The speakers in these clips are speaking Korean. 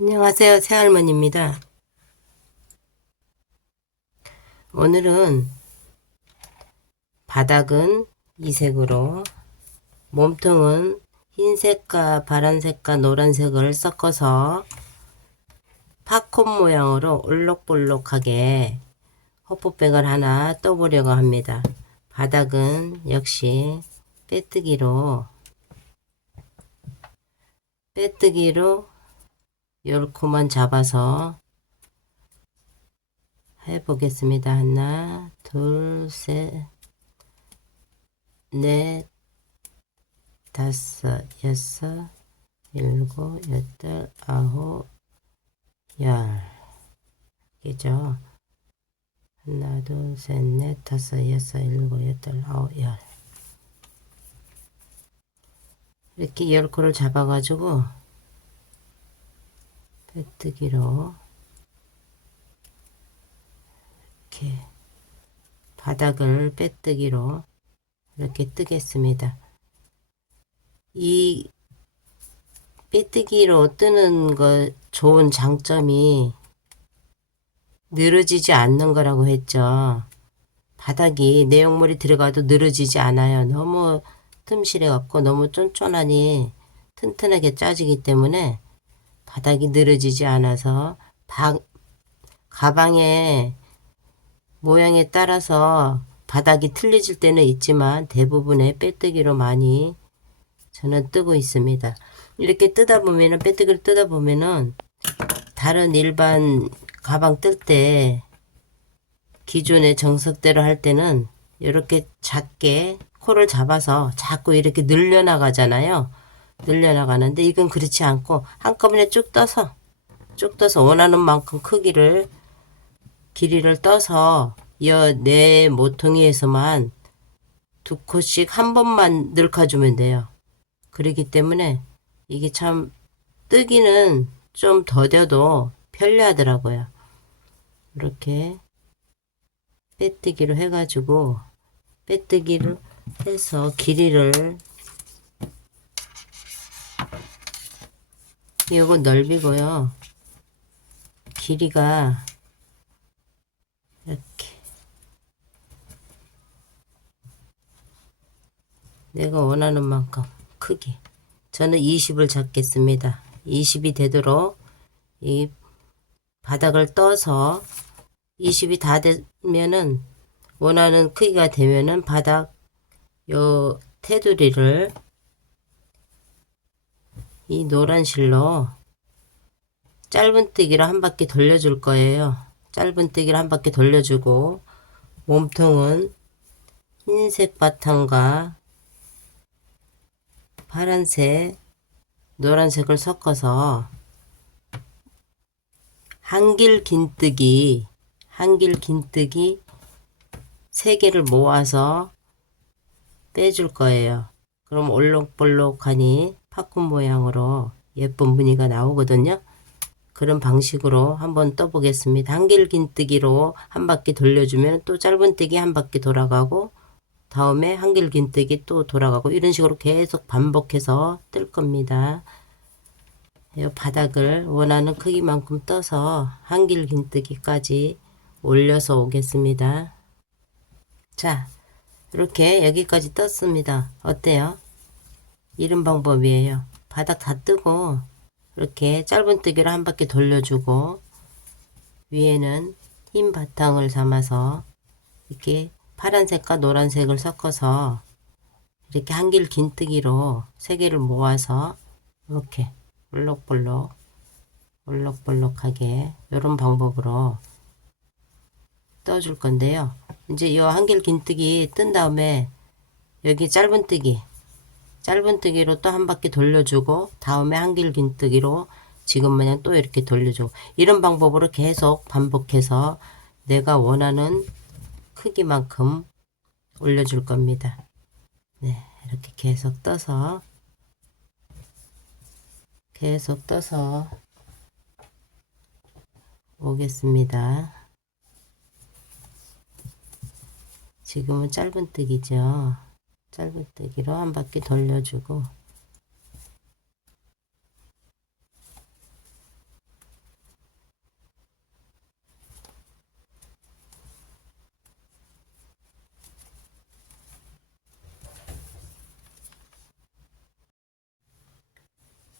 안녕하세요. 새할머니입니다. 오늘은 바닥은 이 색으로 몸통은 흰색과 파란색과 노란색을 섞어서 팝콘 모양으로 올록볼록하게 호프백을 하나 떠보려고 합니다. 바닥은 역시 빼뜨기로 빼뜨기로 요렇게만 잡아서 해보겠습니다. 하나, 둘, 셋, 넷, 다섯, 여섯, 일곱, 여덟, 아홉, 열. 이죠? 하나, 둘, 셋, 넷, 다섯, 여섯, 일곱, 여덟, 아홉, 열. 이렇게 열 코를 잡아가지고 빼 뜨기로 이렇게 바닥을 빼뜨기로 이렇게 뜨겠습니다. 이 빼뜨기로 뜨는 거 좋은 장점이 늘어지지 않는 거라고 했죠. 바닥이 내용물이 들어가도 늘어지지 않아요. 너무 틈실해 갖고 너무 쫀쫀하니 튼튼하게 짜지기 때문에 바닥이 늘어지지 않아서 바, 가방의 모양에 따라서 바닥이 틀려질 때는 있지만 대부분의 빼뜨기로 많이 저는 뜨고 있습니다. 이렇게 뜨다 보면은 빼뜨기를 뜨다 보면은 다른 일반 가방 뜰 때 기존의 정석대로 할 때는 이렇게 작게 코를 잡아서 자꾸 이렇게 늘려나가잖아요. 늘려나가는데 이건 그렇지 않고 한꺼번에 쭉 떠서 쭉 떠서 원하는 만큼 크기를 길이를 떠서 이내 모퉁이에서만 두 코씩 한 번만 늘어주면 돼요. 그렇기 때문에 이게 참 뜨기는 좀 더뎌도 편리하더라고요. 이렇게 빼뜨기로 해가지고 빼뜨기를 해서 길이를 이건 넓이고요. 길이가 이렇게 내가 원하는 만큼 크기 저는 20을 잡겠습니다. 20이 되도록 이 바닥을 떠서 20이 다 되면은 원하는 크기가 되면은 바닥 요 테두리를 이 노란 실로 짧은뜨기로 한 바퀴 돌려줄 거예요. 짧은뜨기로 한 바퀴 돌려주고 몸통은 흰색 바탕과 파란색, 노란색을 섞어서 한길 긴뜨기, 한길 긴뜨기 세 개를 모아서 빼줄 거예요. 그럼 올록볼록하니 팝콘 모양으로 예쁜 무늬가 나오거든요. 그런 방식으로 한번 떠보겠습니다. 한길 긴뜨기로 한 바퀴 돌려주면 또 짧은뜨기 한 바퀴 돌아가고 다음에 한길 긴뜨기 또 돌아가고 이런 식으로 계속 반복해서 뜰 겁니다. 이 바닥을 원하는 크기만큼 떠서 한길 긴뜨기까지 올려서 오겠습니다. 자, 이렇게 여기까지 떴습니다. 어때요? 이런 방법이에요. 바닥 다 뜨고 이렇게 짧은 뜨기로 한 바퀴 돌려주고 위에는 흰 바탕을 담아서 이렇게 파란색과 노란색을 섞어서 이렇게 한길 긴뜨기로 세 개를 모아서 이렇게 볼록볼록 볼록볼록하게 이런 방법으로 떠줄 건데요. 이제 이 한길 긴뜨기 뜬 다음에 여기 짧은뜨기 짧은뜨기로 또 한 바퀴 돌려주고 다음에 한길 긴뜨기로 지금 마냥 또 이렇게 돌려주고 이런 방법으로 계속 반복해서 내가 원하는 크기만큼 올려줄 겁니다. 네, 이렇게 계속 떠서 계속 떠서 오겠습니다. 지금은 짧은뜨기죠. 짧은뜨기로 한 바퀴 돌려주고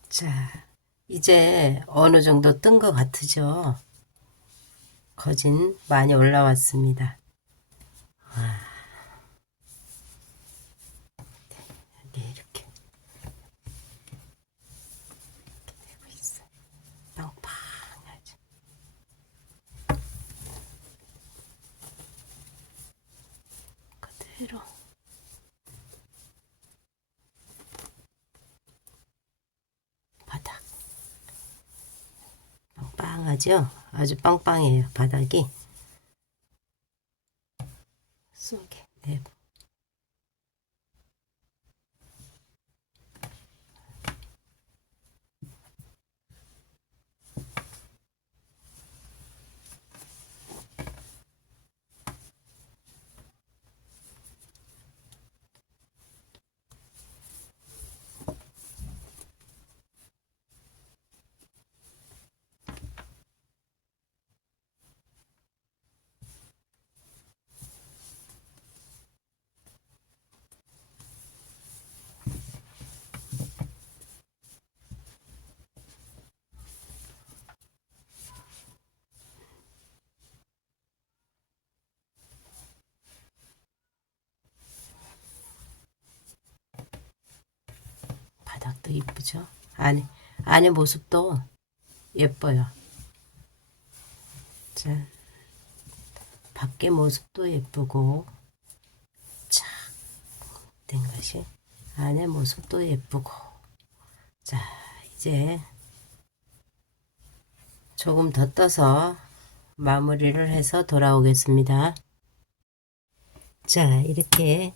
자, 이제 어느 정도 뜬 것 같으죠? 거진 많이 올라왔습니다. 그대로 바닥. 빵빵하죠? 아주 빵빵해요 바닥이. 속에. 내부 바닥도 이쁘죠? 안에 안에 모습도 예뻐요. 자, 밖에 모습도 예쁘고 착 된 것이 안에 모습도 예쁘고 자 이제 조금 더 떠서 마무리를 해서 돌아오겠습니다. 자 이렇게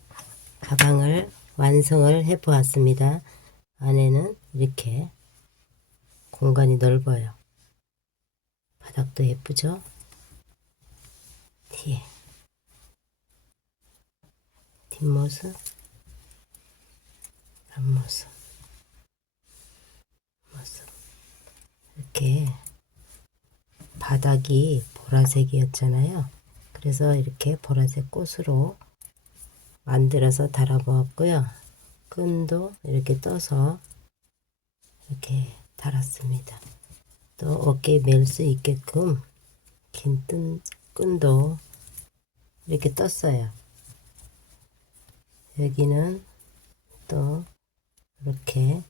가방을 완성을 해 보았습니다. 안에는 이렇게 공간이 넓어요. 바닥도 예쁘죠? 뒤에 뒷모습 앞모습 모습 이렇게 바닥이 보라색이었잖아요. 그래서 이렇게 보라색 꽃으로 만들어서 달아보았고요. 끈도 이렇게 떠서 이렇게 달았습니다. 또 어깨에 멜 수 있게끔 긴 끈, 끈도 이렇게 떴어요. 여기는 또 이렇게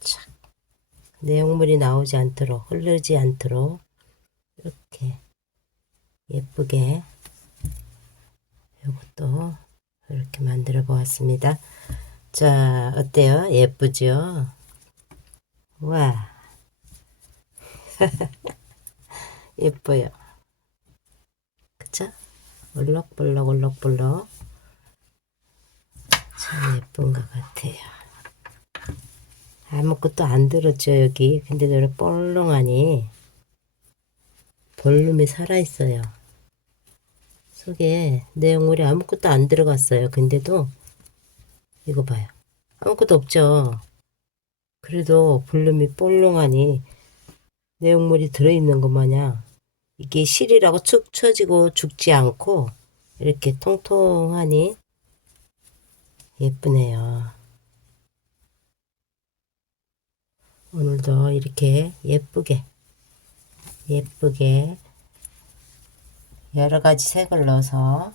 착 내용물이 나오지 않도록 흐르지 않도록 이렇게 예쁘게 이것도 이렇게 만들어 보았습니다. 자, 어때요? 예쁘죠? 와. 예뻐요. 그쵸? 올록볼록, 올록볼록. 참 예쁜 것 같아요. 아무것도 안 들었죠, 여기. 근데도 이렇게 뻘렁하니 볼륨이 살아있어요. 속에 내용물이 아무것도 안 들어갔어요. 근데도 이거 봐요. 아무것도 없죠. 그래도 볼륨이 볼롱하니 내용물이 들어있는 것 마냥 이게 실이라고 축 처지고 죽지 않고 이렇게 통통하니 예쁘네요. 오늘도 이렇게 예쁘게 예쁘게 여러 가지 색을 넣어서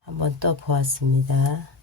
한번 또 보았습니다.